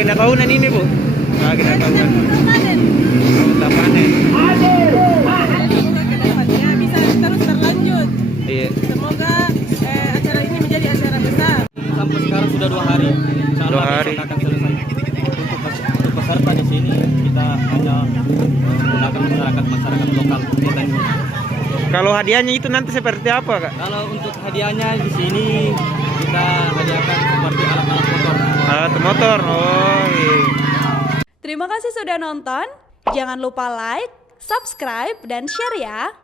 agenda tahunan ini, Bu. Agenda tahunan. Panen. Kita panen. Semoga kedepannya bisa terus berlanjut. Iya. Semoga acara ini menjadi acara besar. Sampai sekarang sudah 2 hari. Insya Allah 2 hari. besok akan selesai. Untuk peserta di sini kita hanya menggunakan masyarakat lokal kota ini. Kalau hadiahnya itu nanti seperti apa, Kak? Kalau untuk hadiahnya di sini kita hadiahkan seperti alat-alat motor. Alat motor. Oh, iya. Terima kasih sudah nonton. Jangan lupa like, subscribe, dan share ya.